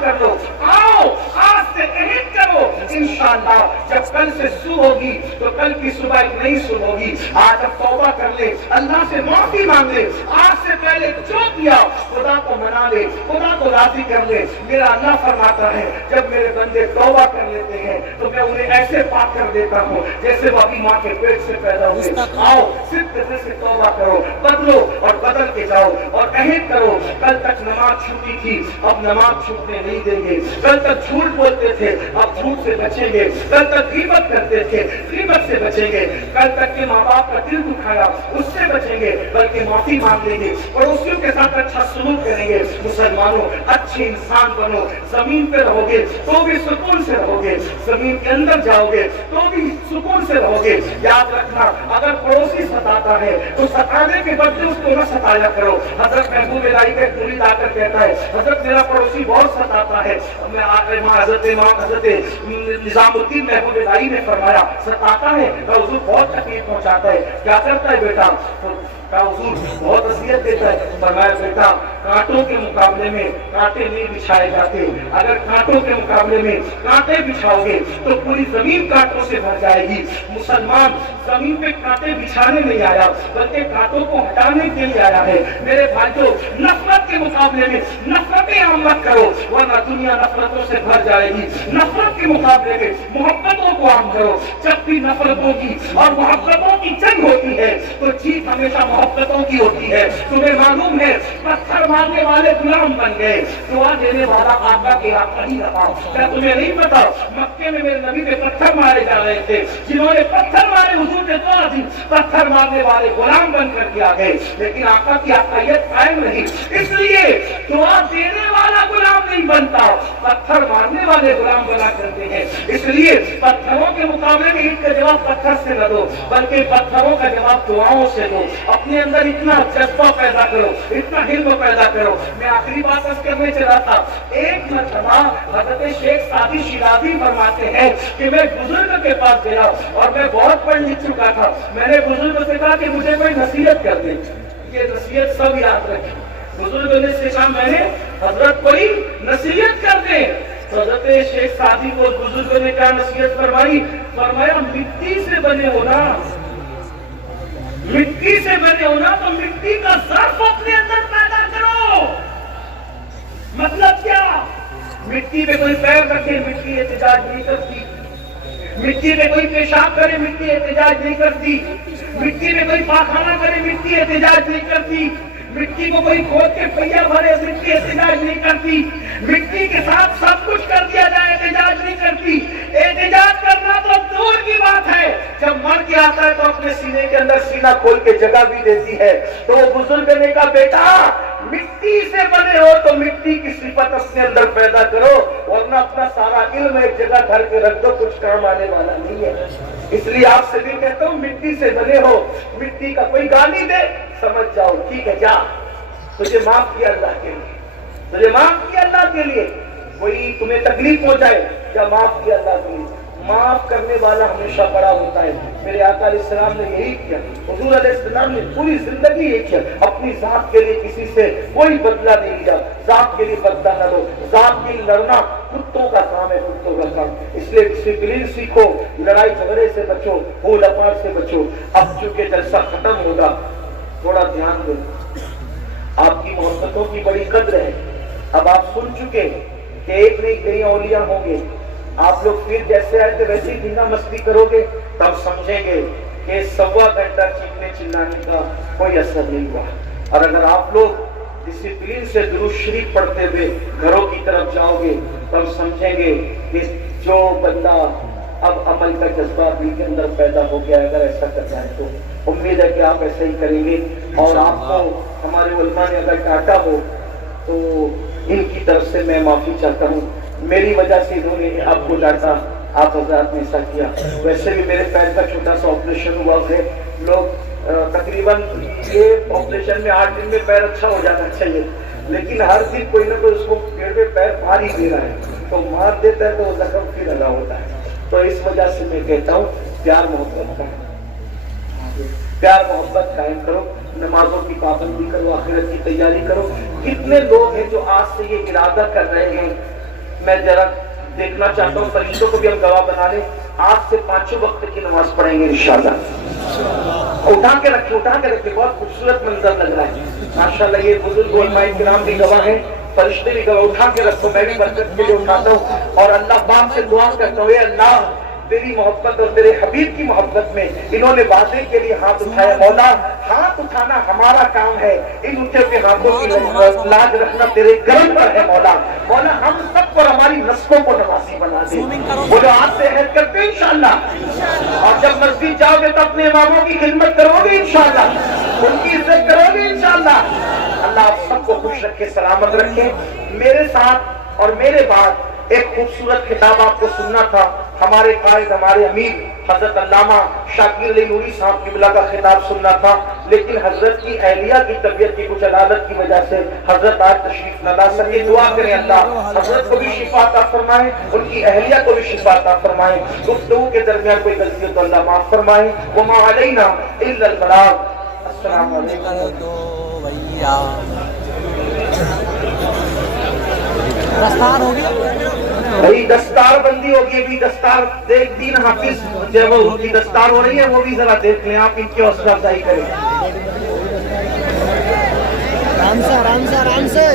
کر لو, آؤ آج سے عہد کرو, انشاءاللہ جب کل سے صبح ہوگی تو کل کی صبح ایک نئی صبح ہوگی. آج اب توبہ کر لے, اللہ سے معافی مانگ لے, آج سے پہلے جو کیا خدا کو منا لے, خدا کو راضی کر لے. میرا اللہ فرماتا ہے جب میرے بندے توبہ کر لیتے ہیں تو میں انہیں ایسے پاک کر دیتا ہوں جیسے وہ ابھی ماں کے پیٹ سے پیدا ہوئے. آؤ صرف سے توبہ کرو, بدلو اور بدل کے جاؤ اور عہد کرو. کل تک نماز چھوٹی تھی, اب نماز چھوٹنے نہیں دیں گے. کل تک جھوٹ بولتے تھے, اب جھوٹ سے بچیں گے. کل تک غیبت کرتے تھے, غیبت سے بچیں گے. کل تک کے ماں باپ کا دل دکھایا, اس سے بچیں گے, بلکہ معافی مانگ لیں گے. پڑوسیوں کے ساتھ اچھا سلوک کریں گے. مسلمانوں اچھے انسان بنو. زمین پہ رہو گے تو بھی سکون سے رہو گے, زمین کے اندر جاؤ گے تو بھی سکون سے رہو گے. یاد رکھنا, اگر پڑوسی ستاتا ہے تو ستانے کے بدلے اس کو نہ ستایا کرو. حضرت محبوب الہی کا مرید آ کر کہتا ہے حضرت میرا پڑوسی بہت ستاتا ہے. حضرت نظام الدین محبوب الہی نے فرمایا ستاتا ہے تو حضور بہت تکلیف پہنچاتا ہے, کیا کرتا ہے بیٹا؟ حضور بہت اذیت دیتا ہے. فرمایا بیٹا کانٹوں کے مقابلے میں کانٹے نہیں بچھائے جاتے. اگر کانٹوں کے مقابلے میں کانٹے بچھاؤ گے تو پوری زمین کانٹوں سے بھر جائے گی. مسلمان زمین پہ کانٹے بچھانے نہیں آیا بلکہ کانٹوں کو ہٹانے کے لیے آیا ہے. میرے بھائیوں, نفرت کے مقابلے میں نفرتیں عام مت کرو ورنہ دنیا نفرتوں سے بھر جائے گی. نفرت کے مقابلے میں محبتوں کو عام کرو. جب بھی نفرتوں کی اور محبتوں کی جنگ ہوتی ہے تو جیت ہمیشہ محبتوں کی ہوتی ہے. تمہیں معلوم ہے پتھر مارنے والے غلام بن گئے, دعا دینے والا آقا کے ہاتھ نہیں رہا. کیا تمہیں نہیں پتا مکے میں میرے نبی پہ پتھر مارے جا رہے تھے, جنہوں نے پتھر مارے حضور نے دعا دی, پتھر مارنے والے غلام بن کر کے آ گئے, لیکن آقا کی حقیقت قائم رہی. اس لیے دعا دینے والا غلام نہیں بنتا, پتھر مارنے والے غلام بنا کرتے ہیں. اس لیے پتھروں کے مقابلے میں ان کا جواب پتھر سے نہ دو بلکہ پتھروں کا جواب دعاؤں سے دو. اپنے اندر اتنا جذبہ پیدا کرو, اتنا علم پیدا کرو. میں آخری بات اس کرنے چلا تھا. ایک مرتبہ حضرت شیخ سعدی شیرازی فرماتے ہیں کہ میں بزرگ کے پاس گیا اور میں بہت پڑھ لکھ چکا تھا. میں نے بزرگ سے کہا کہ مجھے کوئی نصیحت کر دے. یہ نصیحت سب یاد رکھیں. بزرگ نے سے کہا میں نے حضرت کوئی نصیحت کر دے. حضرت شیخ سعدی کو بزرگ نے کیا نصیحت فرمائی؟ فرمایا مٹی سے بنے ہو نا, مٹی سے بنے ہونا تو مٹی کا ظرف اپنے اندر پیدا کرو. مطلب کیا؟ مٹی پہ کوئی پیر رکھے مٹی احتجاج نہیں کرتی, مٹی پہ کوئی پیشاب کرے مٹی احتجاج نہیں کرتی, مٹی پہ کوئی پاخانہ کرے مٹی احتجاج نہیں کرتی, مٹی کو کوئی کھود کے پہیا بھرے مٹی احتجاج نہیں کرتی. مٹی کے ساتھ سب کچھ کر دیا جائے احتجاج نہیں کرتی. احتجاج کرنا تو دور کی بات ہے, جب مر کے آتا ہے تو اپنے سینے کے اندر سینہ کھول کے جگہ بھی دیتی ہے. تو وہ بزرگ نے کہا بیٹا مٹی سے بنے ہو تو مٹی کی صفت اپنے اندر پیدا کرو ورنہ اپنا سارا علم ایک جگہ دھر کے رکھ دو, کچھ کام آنے والا نہیں ہے. اس لیے آپ سے بھی کہتا ہوں مٹی سے بنے ہو. مٹی کا کوئی گالی دے سمجھ جاؤ ٹھیک ہے, جا تجھے معاف کیا اللہ کے لیے, تجھے معاف کیا اللہ کے لیے. کوئی تمہیں تکلیف ہو جائے یا معاف کیا اللہ کے لیے. معاف کرنے والا ہمیشہ بڑا ہوتا ہے. میرے آقا علیہ السلام نے یہی کیا, حضور علیہ السلام نے پوری زندگی یہ کیا. اپنی ذات کے لیے کسی سے کوئی بدلہ نہیں لیا, ذات کے لیے بدلہ نہ لو. ذات کے لیے لڑنا کتوں کا کام ہے, کتوں کا کام. اس لیے ڈسپلن سیکھو, لڑائی جھگڑے سے بچو, پھول اپار سے بچو. اب چونکہ جلسہ ختم ہوگا تھوڑا دھیان دو, آپ کی محبتوں کی بڑی قدر ہے. اب آپ سن چکے کہ ایک نہیں کئی اولیاء ہوں گے. آپ لوگ پھر جیسے آئے تھے ویسے ہی دھینا مستی کرو گے تب سمجھیں گے کہ سوا گھنٹہ چیخنے چلانے کا کوئی اثر نہیں ہوا. اور اگر آپ لوگ ڈسپلن سے درود شریف پڑھتے ہوئے گھروں کی طرف جاؤ گے تب سمجھیں گے کہ جو بندہ اب عمل کا جذبہ دل کے اندر پیدا ہو گیا, اگر ایسا کرنا ہے تو امید ہے کہ آپ ایسا ہی کریں گے. اور آپ کو ہمارے علماء نے اگر ڈانٹا ہو تو ان کی طرف سے میں معافی چاہتا ہوں. میری وجہ سے انہوں نے آپ کو ڈانٹا, آپ حضرات نے ایسا کیا. ویسے بھی میرے پیر کا چھوٹا سا آپریشن ہوا ہے. لوگ تقریباً یہ آپریشن میں 8 دن میں پیر اچھا ہو جانا چاہیے, لیکن ہر دن کوئی نہ کوئی اس کو پیڑ میں پیر مار ہی دے رہا ہے, تو مار دیتا ہے تو وہ زخم پھر لگا ہوتا ہے. تو اس وجہ سے میں کہتا ہوں پیار محبت کا, پیار محبت قائم کرو, نمازوں کی پابندی کرو, آخرت کی تیاری کرو. کتنے لوگ ہیں جو آج سے یہ ارادہ کر رہے ہیں میں ذرا دیکھنا چاہتا ہوں فرشتوں کو بھی ہم گواہ بنا لیں. آج سے 5 وقت کی نماز پڑھیں گے انشاءاللہ. اٹھا کے رکھیں, بہت خوبصورت منظر لگ رہا ہے ماشاءاللہ. یہ بزرگ علماء کرام بھی گواہ ہیں, فرشتے بھی گواہ. اٹھا کے رکھو, میں بھی برکت کے لیے اٹھاتا ہوں اور اللہ پاک سے دعا کرتا ہوں, اے اللہ تیری محبت اور تیرے حبیب کی محبت میں انہوں نے وعدے کے لیے ہاتھ اٹھایا. مولا ہاتھ اٹھانا ہمارا کام ہے, ان اٹھے ہوئے ہاتھوں کی لاج رکھنا تیرے کرم پر ہے. مولا ہم سب کو ہماری نسلوں کو نمازی بنا دے. وہ جو آج سے عہد کرتے ہیں انشاءاللہ, اور جب مسجد جاؤ گے تو اپنے اماموں کی خدمت کرو گے انشاءاللہ, ان کی عزت کرو گے انشاءاللہ. اللہ آپ سب کو خوش رکھے, سلامت رکھے. میرے ساتھ اور میرے بعد ایک خوبصورت خطاب آپ کو سننا تھا. ہمارے قائد, ہمارے امیر حضرت علامہ شاکر علی نوری صاحب قبلہ کا خطاب سننا تھا, لیکن حضرت کی اہلیہ کی طبیعت کی کچھ علالت کی وجہ سے حضرت آج تشریف نہ لا سکے. دعا کریں اللہ حضرت کو بھی شفا عطا فرمائے, ان کی اہلیہ کو بھی شفا عطا فرمائے. گفتگو کے درمیان کوئی غلطی ہو تو اللہ معاف فرمائے. وما علینا الا البلاغ. السلام علیکم. دستار ہوگی بھائی, دستار بندی ہوگی. ابھی دستار دیکھ 3 حافظ جو وہ ان کی دستار ہو رہی ہے, وہ بھی ذرا دیکھ لیں آپ, ان کی حوصلہ افزائی کریں. آرام سے